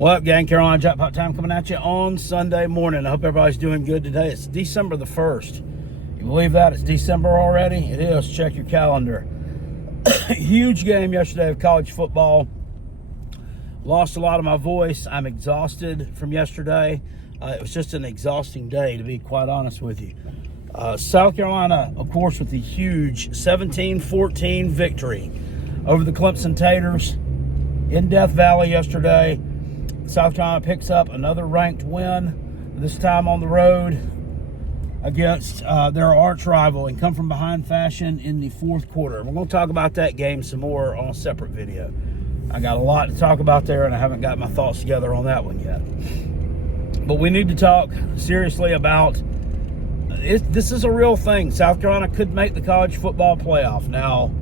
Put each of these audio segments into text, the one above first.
What up, gang? Carolina Jackpot time coming at you on Sunday morning. I hope everybody's doing good today. It's December the 1st. You believe that? It's December already? It is. Check your calendar. Huge game yesterday of college football. Lost a lot of my voice. I'm exhausted from yesterday. It was just an exhausting day, to be quite honest with you. South Carolina, of course, with the huge 17-14 victory over the Clemson Taters in Death Valley yesterday. South Carolina picks up another ranked win, this time on the road against their arch rival in come-from-behind fashion in the fourth quarter. We're going to talk about that game some more on a separate video. I got a lot to talk about there, and I haven't got my thoughts together on that one yet. But we need to talk seriously about this is a real thing. South Carolina could make the college football playoff. Now,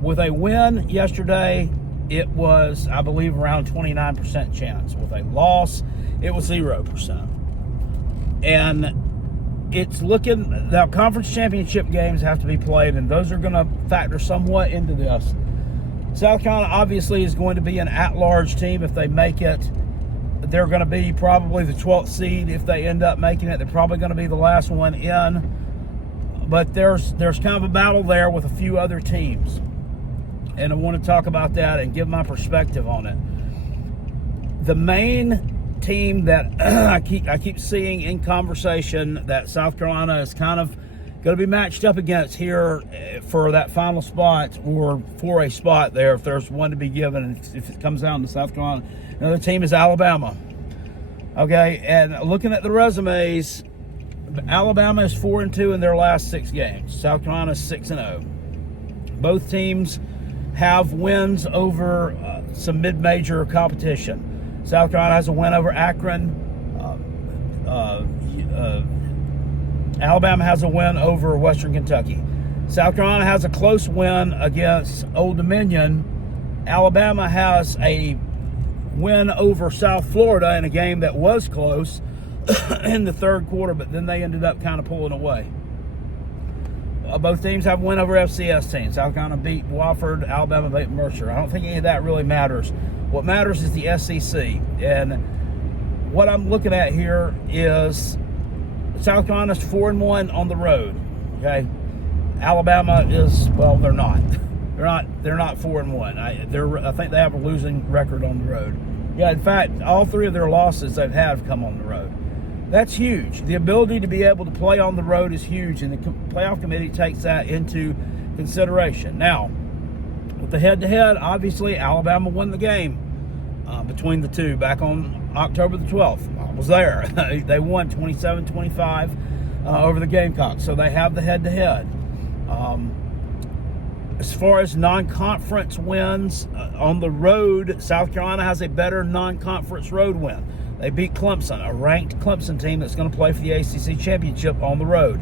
with a win yesterday, it was, I believe, around 29% chance. With a loss, it was 0%. And it's looking, now conference championship games have to be played, and those are going to factor somewhat into this. South Carolina obviously is going to be an at-large team if they make it. They're going to be probably the 12th seed if they end up making it. They're probably going to be the last one in. But there's kind of a battle there with a few other teams. And I want to talk about that and give my perspective on it. The main team that I keep seeing in conversation that South Carolina is kind of going to be matched up against here for that final spot, or for a spot there if there's one to be given, if it comes down to South Carolina. Another team is Alabama. Okay, and looking at the resumes, Alabama is 4-2 in their last 6 games. South Carolina is 6-0. Both teams have wins over some mid-major competition. South Carolina has a win over Akron. Alabama has a win over Western Kentucky. South Carolina has a close win against Old Dominion. Alabama has a win over South Florida in a game that was close in the third quarter, but then they ended up kind of pulling away. Both teams have a win over FCS teams. South Carolina beat Wofford, Alabama beat Mercer. I don't think any of that really matters. What matters is the SEC. And what I'm looking at here is South Carolina's 4-1 on the road. Okay, Alabama is, well, they're not. They're not 4-1. I think they have a losing record on the road. Yeah, in fact, all 3 of their losses they've had have come on the road. That's huge. The ability to be able to play on the road is huge, and the playoff committee takes that into consideration. Now, with the head-to-head, obviously Alabama won the game between the two back on October the 12th. I was there. They won 27-25 over the Gamecocks, so they have the head-to-head. As far as non-conference wins on the road, South Carolina has a better non-conference road win. They beat Clemson, a ranked Clemson team that's going to play for the ACC championship on the road.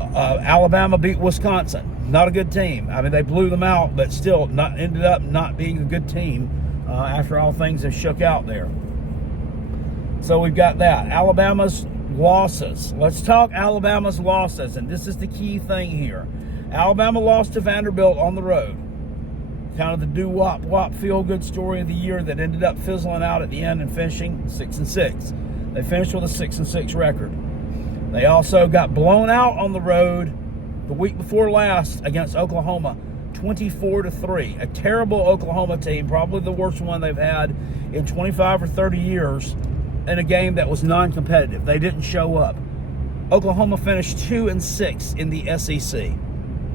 Alabama beat Wisconsin. Not a good team. I mean, they blew them out, but still ended up not being a good team after all things have shook out there. So we've got that. Alabama's losses. Let's talk Alabama's losses, and this is the key thing here. Alabama lost to Vanderbilt on the road. Kind of the do-wop feel-good story of the year that ended up fizzling out at the end and finishing 6-6. They finished with a 6-6 record. They also got blown out on the road the week before last against Oklahoma, 24-3. A terrible Oklahoma team, probably the worst one they've had in 25 or 30 years, in a game that was non-competitive. They didn't show up. Oklahoma finished 2-6 in the SEC.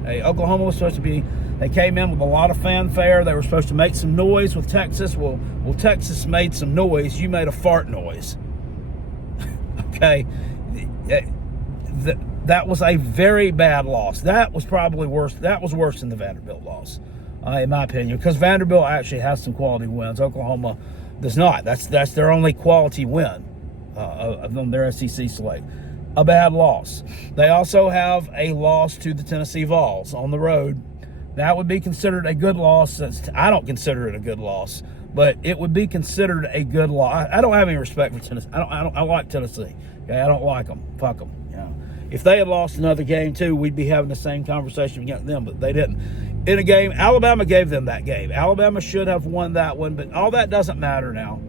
Hey, Oklahoma was supposed to be, they came in with a lot of fanfare. They were supposed to make some noise with Texas. Well, Texas made some noise. You made a fart noise. Okay. That was a very bad loss. That was probably worse. That was worse than the Vanderbilt loss, in my opinion, because Vanderbilt actually has some quality wins. Oklahoma does not. That's their only quality win on their SEC slate. A bad loss. They also have a loss to the Tennessee Vols on the road. That would be considered a good loss. I don't consider it a good loss, but it would be considered a good loss. I don't have any respect for Tennessee. I like Tennessee. Okay, I don't like them. Fuck them. You know, if they had lost another game too, we'd be having the same conversation against them, but they didn't. In a game, Alabama gave them that game. Alabama should have won that one, but all that doesn't matter now.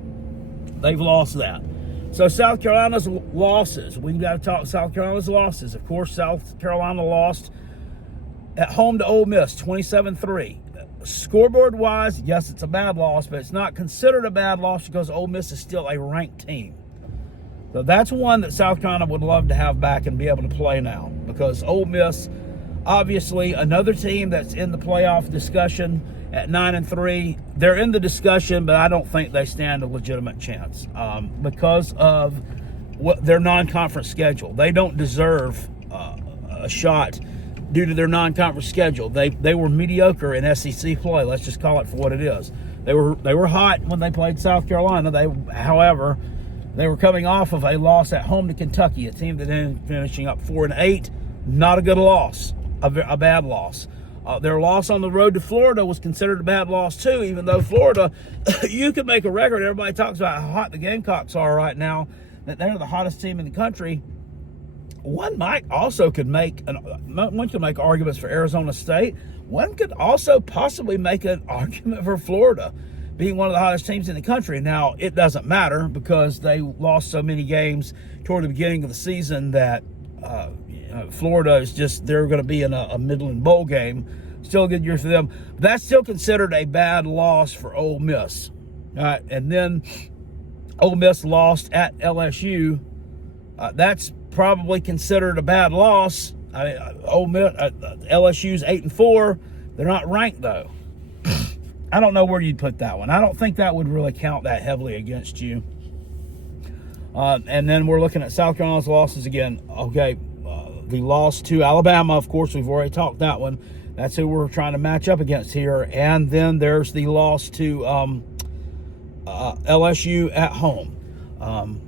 They've lost that. So South Carolina's losses. We've got to talk South Carolina's losses. Of course, South Carolina lost at home to Ole Miss, 27-3. Scoreboard-wise, yes, it's a bad loss, but it's not considered a bad loss because Ole Miss is still a ranked team. So that's one that South Carolina would love to have back and be able to play now, because Ole Miss, obviously, another team that's in the playoff discussion at 9-3. They're in the discussion, but I don't think they stand a legitimate chance because of their non-conference schedule. They don't deserve a shot due to their non-conference schedule. They were mediocre in SEC play. Let's just call it for what it is. They were hot when they played South Carolina. However, they were coming off of a loss at home to Kentucky, a team that ended up finishing up 4-8. Not a good loss, a bad loss. Their loss on the road to Florida was considered a bad loss too, even though Florida, you could make a record. Everybody talks about how hot the Gamecocks are right now, that they're the hottest team in the country. One could make arguments for Arizona State. One could also possibly make an argument for Florida being one of the hottest teams in the country. Now, it doesn't matter because they lost so many games toward the beginning of the season that Florida is they're going to be in a Midland Bowl game. Still a good year for them. But that's still considered a bad loss for Ole Miss. All right, and then Ole Miss lost at LSU. That's probably considered a bad loss. LSU's 8-4. They're not ranked though. I don't know where you'd put that one. I don't think that would really count that heavily against you. And then we're looking at South Carolina's losses again. Okay, the loss to Alabama, of course, we've already talked that one. That's who we're trying to match up against here. And then there's the loss to LSU at home,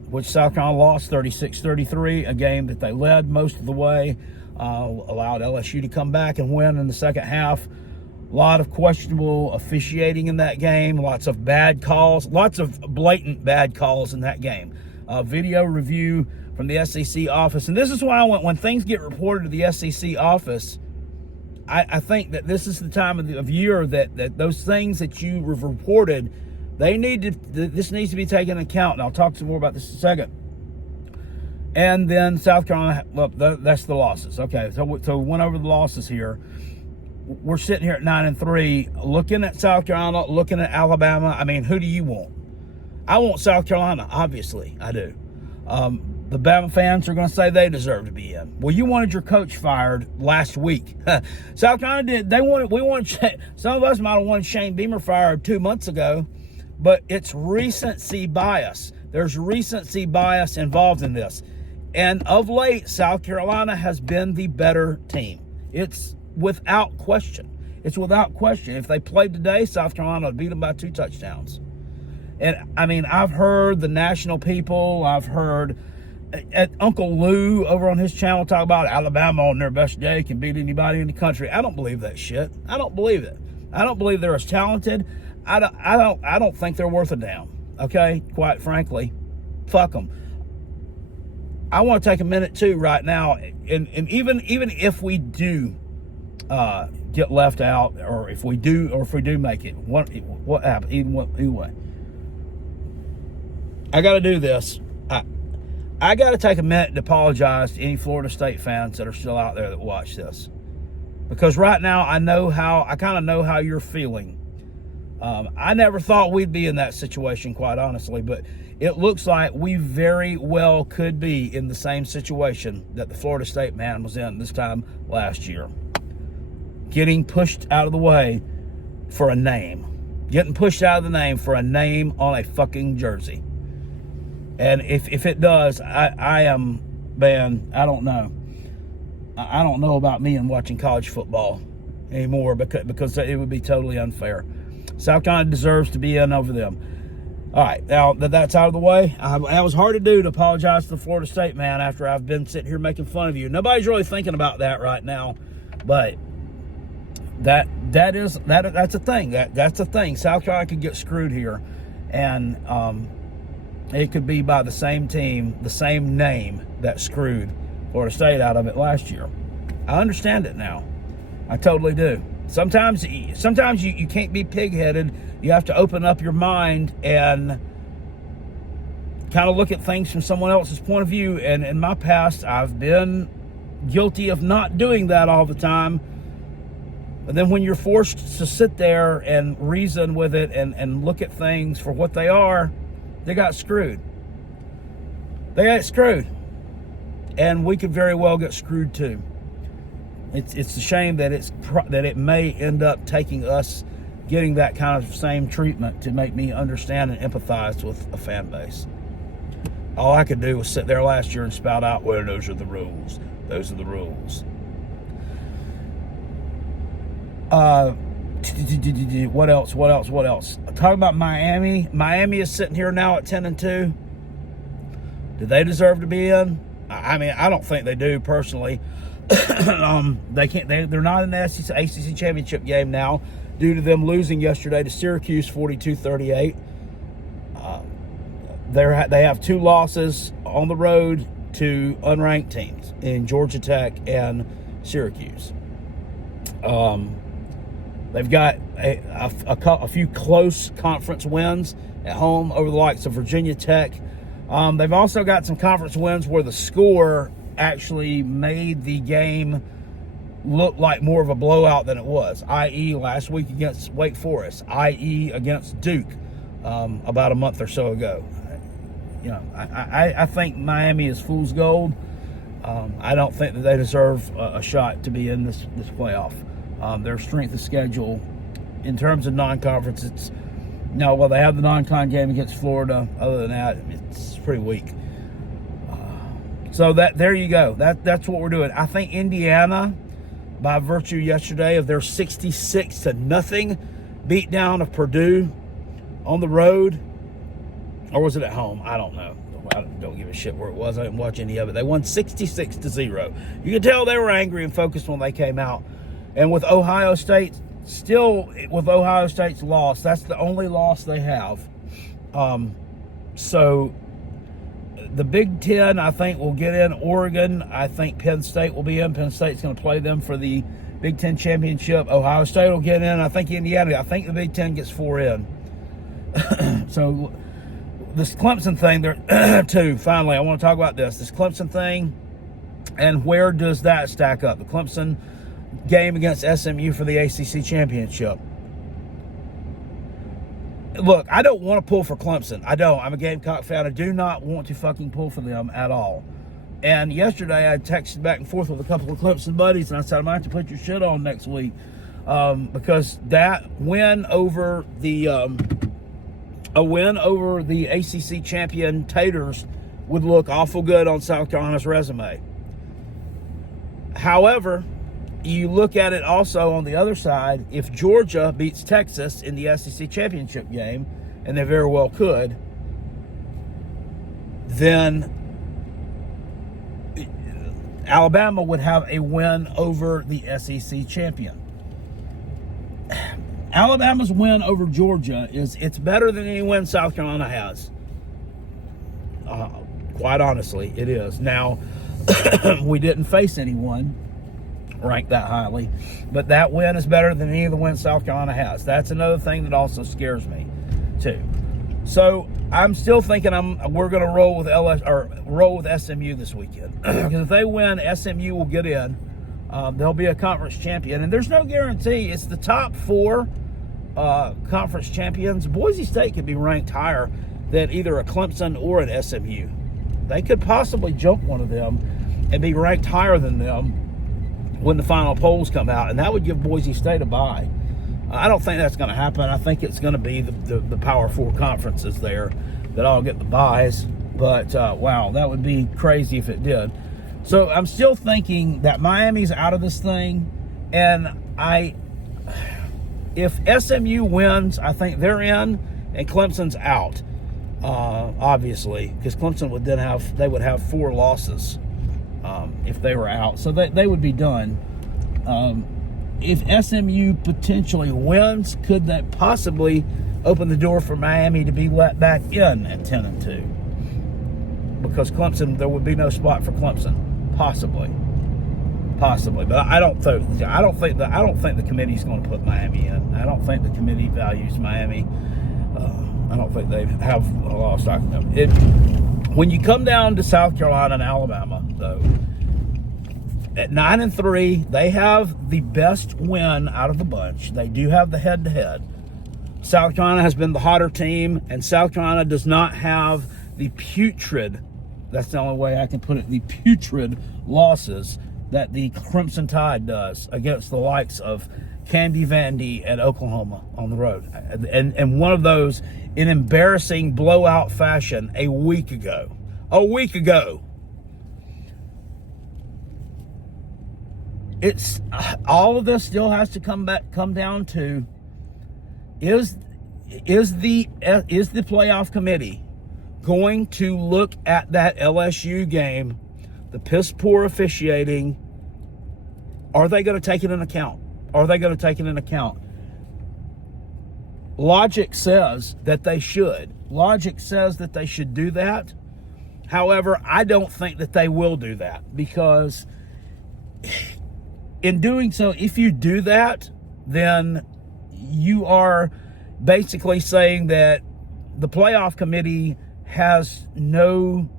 which South Carolina lost 36-33, a game that they led most of the way, allowed LSU to come back and win in the second half. A lot of questionable officiating in that game, lots of bad calls, lots of blatant bad calls in that game. Video review from the SEC office. And this is why when things get reported to the SEC office, I think that this is the time of year that those things that you have reported, this needs to be taken into account. And I'll talk some more about this in a second. And then South Carolina, look, that's the losses. Okay, so we went over the losses here. We're sitting here at 9-3, looking at South Carolina, looking at Alabama. I mean, who do you want? I want South Carolina, obviously, I do. The Bama fans are going to say they deserve to be in. Well, you wanted your coach fired last week. South Carolina did. Some of us might have wanted Shane Beamer fired 2 months ago, but it's recency bias. There's recency bias involved in this. And of late, South Carolina has been the better team. It's without question. It's without question. If they played today, South Carolina would beat them by 2 touchdowns. And, I mean, I've heard the national people, I've heard Uncle Lou over on his channel talk about Alabama on their best day can beat anybody in the country. I don't believe that shit. I don't believe it. I don't believe they're as talented. I don't think they're worth a damn. Okay? Quite frankly. Fuck them. I want to take a minute, too, right now, and even if we do get left out, or if we do make it, what happens? Either way, I got to do this. I got to take a minute to apologize to any Florida State fans that are still out there that watch this, because right now I kind of know how you're feeling. I never thought we'd be in that situation, quite honestly, but it looks like we very well could be in the same situation that the Florida State man was in this time last year. Getting pushed out of the way for a name. Getting pushed out of the name for a name on a fucking jersey. And if it does, I am, man, I don't know. I don't know about me and watching college football anymore because it would be totally unfair. South Carolina deserves to be in over them. All right, now that that's out of the way, that was hard to do, to apologize to the Florida State man after I've been sitting here making fun of you. Nobody's really thinking about that right now, but that's a thing. That's a thing. South Carolina could get screwed here, and it could be by the same team, the same name that screwed Florida State out of it last year. I understand it now. I totally do. Sometimes you can't be pig-headed. You have to open up your mind and kind of look at things from someone else's point of view. And in my past, I've been guilty of not doing that all the time. But then when you're forced to sit there and reason with it and look at things for what they are, they got screwed. They got screwed. And we could very well get screwed too. It's a shame that it may end up taking us getting that kind of same treatment to make me understand and empathize with a fan base. All I could do was sit there last year and spout out, well, those are the rules. Those are the rules. What else? Talking about Miami. Miami is sitting here now at 10-2. Do they deserve to be in? I mean, I don't think they do personally. They can't. They're not in the ACC championship game now due to them losing yesterday to Syracuse 42-38. They have 2 losses on the road to unranked teams in Georgia Tech and Syracuse. They've got a few close conference wins at home over the likes of Virginia Tech. They've also got some conference wins where the score actually made the game look like more of a blowout than it was, i.e. last week against Wake Forest, i.e. against Duke about a month or so ago. You know, I think Miami is fool's gold. I don't think that they deserve a shot to be in this playoff. Their strength of schedule in terms of non-conference, it's they have the non-con game against Florida. Other than that, it's pretty weak. So there you go. That's what we're doing. I think Indiana, by virtue yesterday of their 66-0 beatdown of Purdue on the road, or was it at home? I don't know. I don't give a shit where it was. I didn't watch any of it. They won 66-0. You can tell they were angry and focused when they came out. And with Ohio State, with Ohio State's loss, that's the only loss they have. So the Big Ten, I think, will get in. Oregon, I think Penn State will be in. Penn State's going to play them for the Big Ten championship. Ohio State will get in. I think Indiana, I think the Big Ten gets 4 in. So this Clemson thing, finally, I want to talk about this. This Clemson thing, and where does that stack up? The Clemson game against SMU for the ACC championship. Look, I don't want to pull for Clemson. I don't. I'm a Gamecock fan. I do not want to fucking pull for them at all. And yesterday I texted back and forth with a couple of Clemson buddies, and I said, I might have to put your shit on next week because that win over the ACC champion Taters would look awful good on South Carolina's resume. However, you look at it also on the other side, if Georgia beats Texas in the SEC championship game, and they very well could, then Alabama would have a win over the SEC champion. Alabama's win over Georgia it's better than any win South Carolina has. Quite honestly, it is. Now, we didn't face anyone ranked that highly, but that win is better than any of the wins South Carolina has. That's another thing that also scares me too. So I'm still thinking we're going to roll with SMU this weekend because if they win, SMU will get in. They'll be a conference champion, and there's no guarantee. It's the top 4 conference champions. Boise State could be ranked higher than either a Clemson or an SMU. They could possibly jump one of them and be ranked higher than them when the final polls come out, and that would give Boise State a bye. I don't think that's going to happen. I think it's going to be the Power 4 conferences there that all get the byes. But, wow, that would be crazy if it did. So I'm still thinking that Miami's out of this thing, and if SMU wins, I think they're in, and Clemson's out, obviously, because Clemson would have 4 losses. If they were out. So they would be done. If SMU potentially wins, could that possibly open the door for Miami to be let back in at 10-2? Because Clemson, there would be no spot for Clemson. Possibly. But I don't think the committee's going to put Miami in. I don't think the committee values Miami I don't think they have a lot of stock in them. When you come down to South Carolina and Alabama, though, at 9-3, they have the best win out of the bunch. They do have the head-to-head. South Carolina has been the hotter team, and South Carolina does not have the putrid, that's the only way I can put it, the putrid losses that the Crimson Tide does against the likes of Candy Vandy at Oklahoma on the road. And one of those in embarrassing blowout fashion a week ago. It's all of this still has to come down to is the playoff committee going to look at that LSU game, the piss poor officiating? Are they going to take it into account? Logic says that they should. Logic says that they should do that. However, I don't think that they will do that, because in doing so, if you do that, then you are basically saying that the playoff committee has no...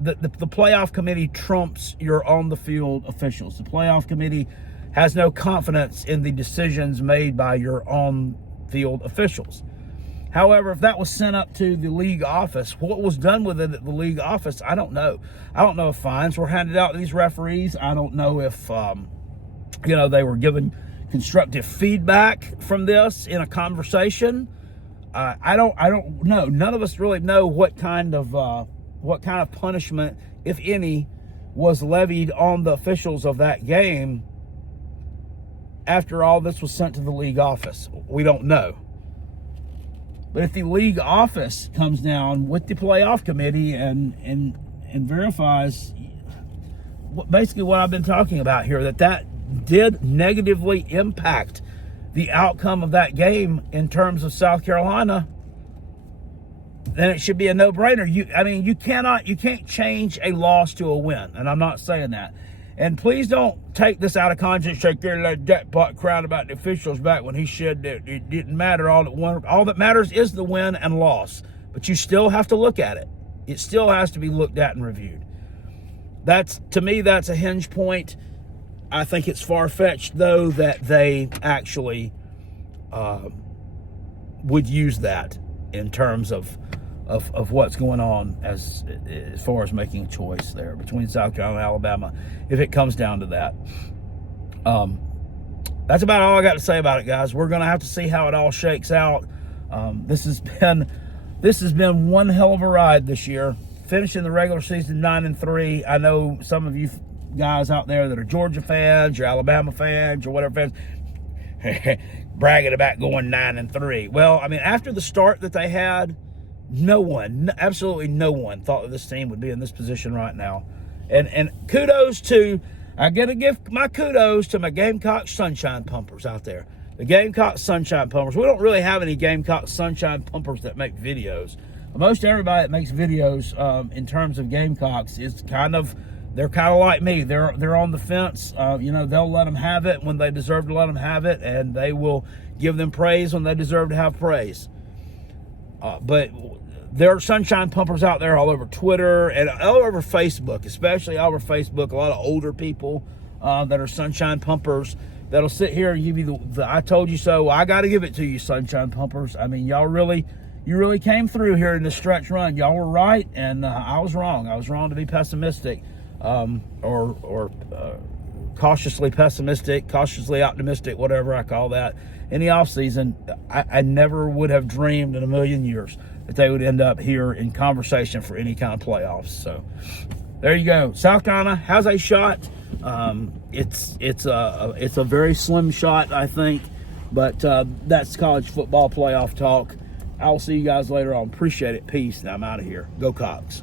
The playoff committee trumps your on-the-field officials. The playoff committee has no confidence in the decisions made by your on-field officials. However, if that was sent up to the league office, what was done with it at the league office, I don't know. I don't know if fines were handed out to these referees. I don't know if, they were given constructive feedback from this in a conversation. I don't know. None of us really know what kind of punishment, if any, was levied on the officials of that game after all this was sent to the league office. We don't know. But if the league office comes down with the playoff committee and verifies basically what I've been talking about here, that did negatively impact the outcome of that game in terms of South Carolina, then it should be a no-brainer. You can't change a loss to a win, and I'm not saying that. And please don't take this out of context, like that jackpot crowd about the officials back when he said that it didn't matter. All that matters is the win and loss. But you still have to look at it. It still has to be looked at and reviewed. To me, that's a hinge point. I think it's far-fetched, though, that they actually would use that in terms of what's going on as far as making a choice there between South Carolina and Alabama, if it comes down to that. That's about all I got to say about it, guys. We're going to have to see how it all shakes out. This has been one hell of a ride this year. Finishing the regular season 9-3. I know some of you guys out there that are Georgia fans, or Alabama fans, or whatever fans, bragging about going 9-3. Well, after the start that they had, absolutely no one thought that this team would be in this position right now. And I got to give my kudos to my Gamecock Sunshine Pumpers out there. The Gamecock Sunshine Pumpers. We don't really have any Gamecock Sunshine Pumpers that make videos. Most everybody that makes videos in terms of Gamecocks they're kind of like me. They're on the fence. They'll let them have it when they deserve to let them have it, and they will give them praise when they deserve to have praise. But there are Sunshine Pumpers out there all over Twitter and all over Facebook, especially all over Facebook. A lot of older people that are Sunshine Pumpers that'll sit here and give you the I told you so. Well, I got to give it to you, Sunshine Pumpers. You really came through here in the stretch run. Y'all were right, and I was wrong. I was wrong to be pessimistic, or cautiously pessimistic, cautiously optimistic, whatever I call that. In the offseason, I never would have dreamed in a million years that they would end up here in conversation for any kind of playoffs. So there you go. South Carolina has a shot. It's a very slim shot, I think, but that's college football playoff talk. I'll see you guys later on. Appreciate it. Peace. And I'm out of here. Go Cox.